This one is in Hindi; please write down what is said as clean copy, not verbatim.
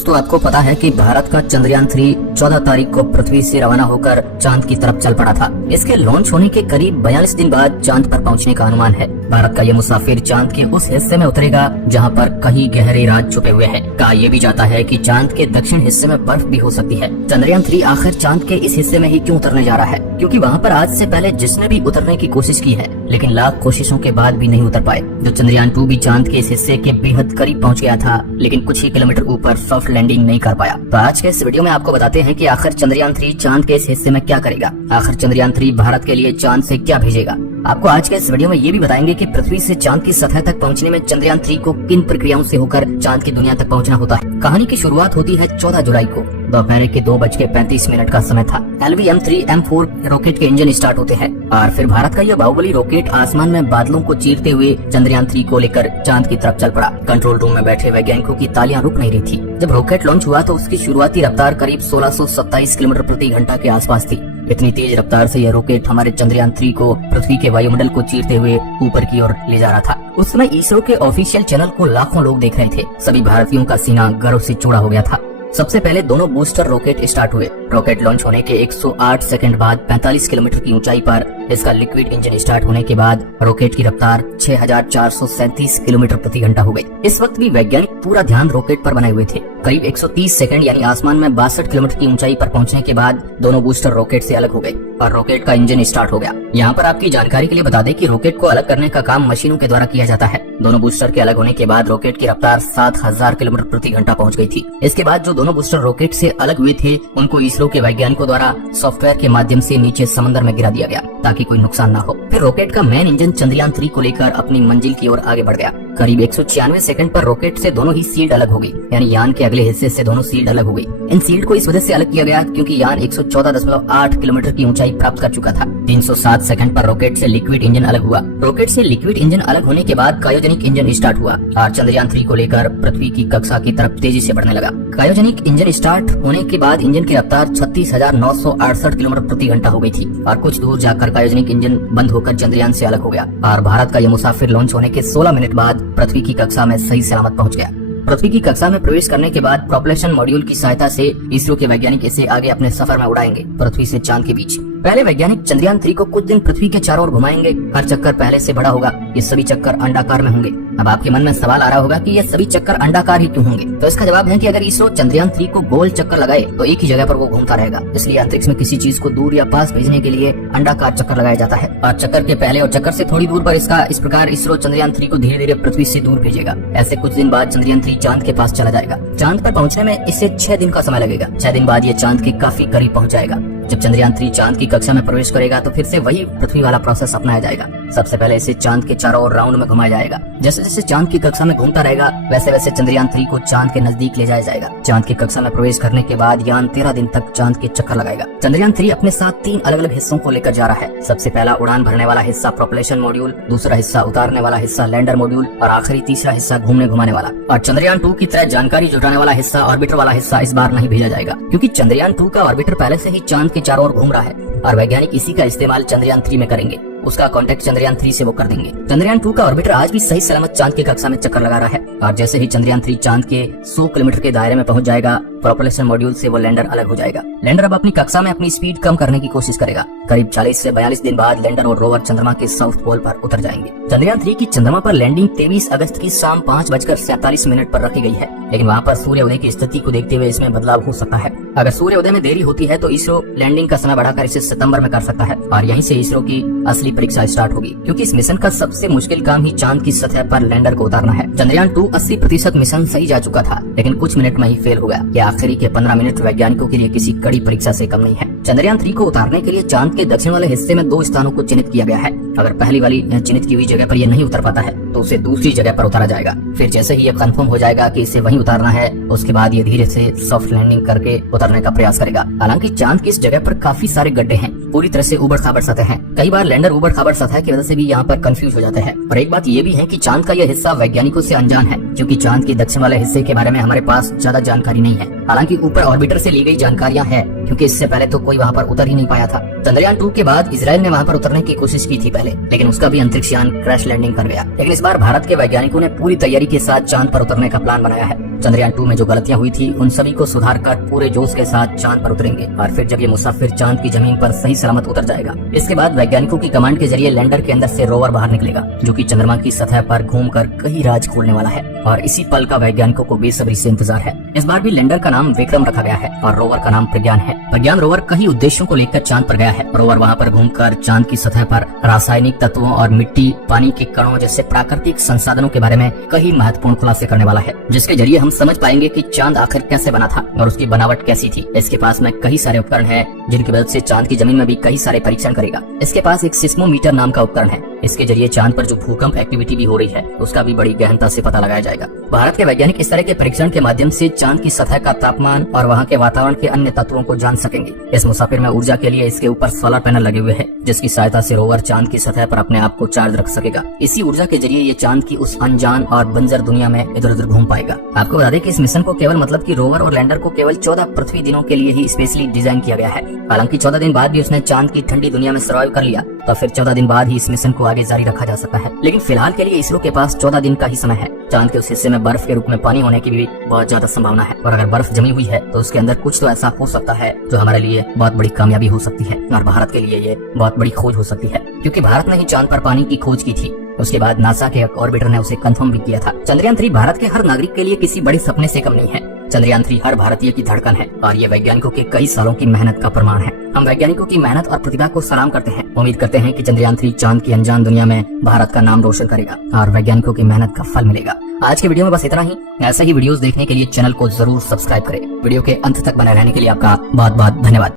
दोस्तों आपको पता है कि भारत का चंद्रयान 3 14 तारीख को पृथ्वी से रवाना होकर चांद की तरफ चल पड़ा था। इसके लॉन्च होने के करीब 42 दिन बाद चांद पर पहुंचने का अनुमान है। भारत का ये मुसाफिर चांद के उस हिस्से में उतरेगा जहां पर कहीं गहरे राज छुपे हुए हैं। कहा यह भी जाता है कि चांद के दक्षिण हिस्से में बर्फ भी हो सकती है। चंद्रयान 3 आखिर चांद के इस हिस्से में ही क्यों उतरने जा रहा है? क्योंकि वहाँ पर आज से पहले जिसने भी उतरने की कोशिश की है लेकिन लाख कोशिशों के बाद भी नहीं उतर पाए। जो चंद्रयान 2 भी चांद के इस हिस्से के बेहद करीब पहुँच गया था लेकिन कुछ ही किलोमीटर ऊपर सॉफ्ट लैंडिंग नहीं कर पाया। तो आज के इस वीडियो में आपको बताते हैं कि आखिर चंद्रयान 3 चांद के इस हिस्से में क्या करेगा, आखिर चंद्रयान 3 भारत के लिए चांद से क्या भेजेगा। आपको आज के इस वीडियो में ये भी बताएंगे कि पृथ्वी से चांद की सतह तक पहुंचने में चंद्रयान 3 को किन प्रक्रियाओं से होकर चांद की दुनिया तक पहुंचना होता है। कहानी की शुरुआत होती है 14 जुलाई को। दोपहर के 2:35 का समय था। LV-M3M4 रॉकेट के इंजन स्टार्ट होते हैं और फिर भारत का यह बाहुबली रॉकेट आसमान में बादलों को चीरते हुए चंद्रयान 3 को लेकर चांद की तरफ चल पड़ा। कंट्रोल रूम में बैठे वैज्ञानिकों की तालियां रुक नहीं रही थी। जब रॉकेट लॉन्च हुआ तो उसकी शुरुआती रफ्तार करीब 1627 किलोमीटर प्रति घंटा के आसपास थी। इतनी तेज रफ्तार से यह रॉकेट हमारे चंद्रयान 3 को पृथ्वी के वायुमंडल को चीरते हुए ऊपर की ओर ले जा रहा था। उस समय इसरो के ऑफिशियल चैनल को लाखों लोग देख रहे थे। सभी भारतीयों का सीना गर्व से चौड़ा हो गया था। सबसे पहले दोनों बूस्टर रॉकेट स्टार्ट हुए। रॉकेट लॉन्च होने के 108 सेकंड बाद 45 किलोमीटर की ऊंचाई पर इसका लिक्विड इंजन स्टार्ट होने के बाद रॉकेट की रफ्तार 6437 किलोमीटर प्रति घंटा हो गई। इस वक्त भी वैज्ञानिक पूरा ध्यान रॉकेट पर बनाए हुए थे। करीब 130 सेकंड यानी आसमान में 62 किलोमीटर की ऊंचाई पर पहुंचने के बाद दोनों बूस्टर रॉकेट से अलग हो गए और रॉकेट का इंजन स्टार्ट हो गया। यहाँ पर आपकी जानकारी के लिए बता दें कि रॉकेट को अलग करने का काम मशीनों के द्वारा किया जाता है। दोनों बूस्टर के अलग होने के बाद रॉकेट की रफ्तार 7000 किलोमीटर प्रति घंटा पहुंच गई थी। इसके बाद जो दोनों बूस्टर रॉकेट से अलग हुए थे उनको इसरो के वैज्ञानिकों द्वारा सॉफ्टवेयर के माध्यम से नीचे समंदर में गिरा दिया गया ताकि कोई नुकसान न हो। फिर रॉकेट का मेन इंजन चंद्रयान 3 को लेकर अपनी मंजिल की ओर आगे बढ़ गया। करीब 196 सेकंड पर रॉकेट से दोनों ही सील्ड अलग हो गई, यानी यान के अगले हिस्से से दोनों सील्ड अलग हो गई। इन सील्ड को इस वजह से अलग किया गया क्योंकि यान 114.8 किलोमीटर की ऊंचाई प्राप्त कर चुका था। 307 सेकंड पर रॉकेट से लिक्विड इंजन अलग हुआ। रॉकेट से लिक्विड इंजन अलग होने के बाद क्रायोजेनिक इंजन स्टार्ट हुआ और चंद्रयान 3 को लेकर पृथ्वी की कक्षा की तरफ तेजी से बढ़ने लगा। क्रायोजेनिक इंजन स्टार्ट होने के बाद इंजन की रफ्तार 36,968 किलोमीटर प्रति घंटा हो गई थी और कुछ दूर जाकर क्रायोजेनिक इंजन बंद होकर चंद्रयान से अलग हो गया और भारत का यह मुसाफिर लॉन्च होने के 16 मिनट बाद पृथ्वी की कक्षा में सही सलामत पहुंच गया। पृथ्वी की कक्षा में प्रवेश करने के बाद प्रोपल्शन मॉड्यूल की सहायता से इसरो के वैज्ञानिक इसे आगे अपने सफर में उड़ाएंगे पृथ्वी से चांद के बीच। पहले वैज्ञानिक चंद्रयान 3 को कुछ दिन पृथ्वी के चारों ओर घुमाएंगे। हर चक्कर पहले से बड़ा होगा। ये सभी चक्कर अंडाकार में होंगे। अब आपके मन में सवाल आ रहा होगा कि ये सभी चक्कर अंडाकार ही क्यों होंगे? तो इसका जवाब है कि अगर इसरो चंद्रयान 3 को गोल चक्कर लगाए तो एक ही जगह पर वो घूमता रहेगा। इसलिए अंतरिक्ष में किसी चीज को दूर या पास भेजने के लिए अंडाकार चक्कर लगाया जाता है और चक्कर के पहले और चक्कर से थोड़ी दूर पर इस प्रकार इसरो चंद्रयान 3 को धीरे धीरे पृथ्वी से दूर भेजेगा। ऐसे कुछ दिन बाद चंद्रयान 3 चांद के पास चला जाएगा। चांद पर पहुंचने में इसे 6 दिन का समय लगेगा। 6 दिन बाद ये चांद के काफी करीब पहुंच जाएगा। जब चंद्रयान 3 चांद की कक्षा में प्रवेश करेगा तो फिर से वही पृथ्वी वाला प्रोसेस अपनाया जाएगा। सबसे पहले इसे चांद के चारों ओर राउंड में घुमाया जाएगा। जैसे जैसे चांद की कक्षा में घूमता रहेगा वैसे वैसे चंद्रयान 3 को चांद के नजदीक ले जाया जाएगा। चांद की कक्षा में प्रवेश करने के बाद यान 13 दिन तक चांद के चक्कर लगाएगा। चंद्रयान 3 अपने साथ 3 अलग अलग हिस्सों को लेकर जा रहा है। सबसे पहला उड़ान भरने वाला हिस्सा प्रोपल्शन मॉड्यूल, दूसरा हिस्सा उतारने वाला हिस्सा लैंडर मॉड्यूल और आखिरी तीसरा हिस्सा घूमने घुमाने वाला। और चंद्रयान 2 की तरह जानकारी जुटाने वाला हिस्सा ऑर्बिटर वाला हिस्सा इस बार नहीं भेजा जाएगा क्योंकि चंद्रयान 2 का ऑर्बिटर पहले से ही चांद के चारों ओर घूम रहा है और वैज्ञानिक इसी का इस्तेमाल चंद्रयान 3 में करेंगे। उसका कांटेक्ट चंद्रयान 3 से वो कर देंगे। चंद्रयान 2 का ऑर्बिटर आज भी सही सलामत चांद की कक्षा में चक्कर लगा रहा है और जैसे ही चंद्रयान 3 चांद के 100 किलोमीटर के दायरे में पहुंच जाएगा प्रोपल्शन मॉड्यूल से वो लैंडर अलग हो जाएगा। लैंडर अब अपनी कक्षा में अपनी स्पीड कम करने की कोशिश करेगा। करीब 40 से 42 दिन बाद लैंडर और रोवर चंद्रमा के साउथ पोल पर उतर जाएंगे। चंद्रयान 3 की चंद्रमा पर लैंडिंग 23 अगस्त की शाम 5:47 पर रखी गई है लेकिन वहाँ पर सूर्य उदय की स्थिति को देखते हुए इसमें बदलाव हो सकता है। अगर सूर्य उदय में देरी होती है तो इसरो लैंडिंग का समय बढ़ाकर इसे सितंबर में कर सकता है और यहीं से इसरो की असली परीक्षा स्टार्ट होगी क्योंकि इस मिशन का सबसे मुश्किल काम ही चांद की सतह पर लैंडर को उतारना है। चंद्रयान 2 80% मिशन सही जा चुका था लेकिन कुछ मिनट में ही फेल हो गया। यह आखिरी के 15 मिनट वैज्ञानिकों के लिए किसी कड़ी परीक्षा से कम नहीं है। चंद्रयान 3 को उतारने के लिए चांद के दक्षिण वाले हिस्से में 2 स्थानों को चिन्हित किया गया है। अगर पहली वाली चिन्हित की हुई जगह पर यह नहीं उतर पाता है तो उसे दूसरी जगह पर उतारा जाएगा। फिर जैसे ही यह कंफर्म हो जाएगा कि इसे वहीं उतारना है उसके बाद ये धीरे से सॉफ्ट लैंडिंग करके उतरने का प्रयास करेगा। हालांकि चांद की इस जगह पर काफी सारे गड्ढे हैं, पूरी तरह से उबड़ खाबड़ सतह है। कई बार लैंडर उबड़ खाबड़ सतह की वजह से भी यहाँ पर कंफ्यूज हो जाते हैं। और एक बात ये भी है कि चांद का यह हिस्सा वैज्ञानिकों से अनजान है क्योंकि चांद के दक्षिण वाले हिस्से के बारे में हमारे पास ज्यादा जानकारी नहीं है। हालांकि ऊपर ऑर्बिटर से ली गई जानकारियां हैं क्योंकि इससे पहले तो कोई वहाँ पर उतर ही नहीं पाया था। चंद्रयान 2 के बाद इजराइल ने वहाँ पर उतरने की कोशिश की थी पहले, लेकिन उसका भी अंतरिक्ष यान क्रैश लैंडिंग कर गया। लेकिन इस बार भारत के वैज्ञानिकों ने पूरी तैयारी के साथ चांद पर उतरने का प्लान बनाया है। चंद्रयान 2 में जो गलतियां हुई थी उन सभी को सुधार कर पूरे जोश के साथ चांद पर उतरेंगे और फिर जब ये मुसाफिर चांद की जमीन पर सही सलामत उतर जाएगा, इसके बाद वैज्ञानिकों की कमांड के जरिए लैंडर के अंदर से रोवर बाहर निकलेगा, जो कि चंद्रमा की सतह पर घूमकर कई राज खोलने वाला है और इसी पल का वैज्ञानिकों को बेसब्री से इंतजार है। इस बार भी लैंडर का नाम विक्रम रखा गया है और रोवर का नाम प्रज्ञान है। प्रज्ञान रोवर कई उद्देश्यों को लेकर चांद पर गया है। रोवर वहाँ पर घूमकर चांद की सतह पर रासायनिक तत्वों और मिट्टी, पानी के कणों जैसे प्राकृतिक संसाधनों के बारे में कई महत्वपूर्ण खुलासे करने वाला है, जिसके जरिए हम समझ पाएंगे कि चांद आखिर कैसे बना था और उसकी बनावट कैसी थी। इसके पास में कई सारे उपकरण हैं जिनकी मदद से चांद की जमीन में भी कई सारे परीक्षण करेगा। इसके पास एक सिस्मोमीटर नाम का उपकरण है। इसके जरिए चांद पर जो भूकंप एक्टिविटी भी हो रही है उसका भी बड़ी गहनता से पता लगाया जाएगा। भारत के वैज्ञानिक इस तरह के परीक्षण के माध्यम से चांद की सतह का तापमान और वहाँ के वातावरण के अन्य तत्वों को जान सकेंगे। इस मुसाफिर में ऊर्जा के लिए इसके ऊपर सोलर पैनल लगे हुए हैं, जिसकी सहायता से रोवर चांद की सतह पर अपने आप को चार्ज रख सकेगा। इसी ऊर्जा के जरिए ये चांद की उस अनजान और बंजर दुनिया में इधर उधर घूम पाएगा। आपको बता दें कि इस मिशन को केवल मतलब कि रोवर और लैंडर को केवल 14 पृथ्वी दिनों के लिए ही स्पेशली डिजाइन किया गया है। हालांकि 14 दिन बाद भी उसने चांद की ठंडी दुनिया में सर्वाइव कर लिया, तो फिर 14 दिन बाद ही इस मिशन को आगे जारी रखा जा सकता है। लेकिन फिलहाल के लिए इसरो के पास 14 दिन का ही समय है। चांद के उस हिस्से में बर्फ के रूप में पानी होने की भी बहुत ज्यादा संभावना है और अगर बर्फ जमी हुई है तो उसके अंदर कुछ तो ऐसा हो सकता है जो हमारे लिए बहुत बड़ी कामयाबी हो सकती है और भारत के लिए ये बहुत बड़ी खोज हो सकती है, क्योंकि भारत ने ही चांद पर पानी की खोज की थी। उसके बाद नासा के एक ऑर्बिटर ने उसे कंफर्म भी किया था। चंद्रयान 3 भारत के हर नागरिक के लिए किसी बड़े सपने से कम नहीं है। चंद्रयान 3 हर भारतीय की धड़कन है और ये वैज्ञानिकों के कई सालों की मेहनत का प्रमाण है। हम वैज्ञानिकों की मेहनत और प्रतिभा को सलाम करते हैं। उम्मीद करते हैं कि चंद्रयान 3 चांद की अनजान दुनिया में भारत का नाम रोशन करेगा और वैज्ञानिकों की मेहनत का फल मिलेगा। आज के वीडियो में बस इतना ही। ऐसे ही वीडियोस देखने के लिए चैनल को जरूर सब्सक्राइब करें। वीडियो के अंत तक बने रहने के लिए आपका बहुत बहुत धन्यवाद।